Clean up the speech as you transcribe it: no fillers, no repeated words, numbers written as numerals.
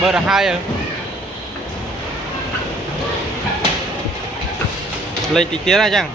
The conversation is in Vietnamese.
Bơ là 2 rồi. Lên tí tía ra chăng?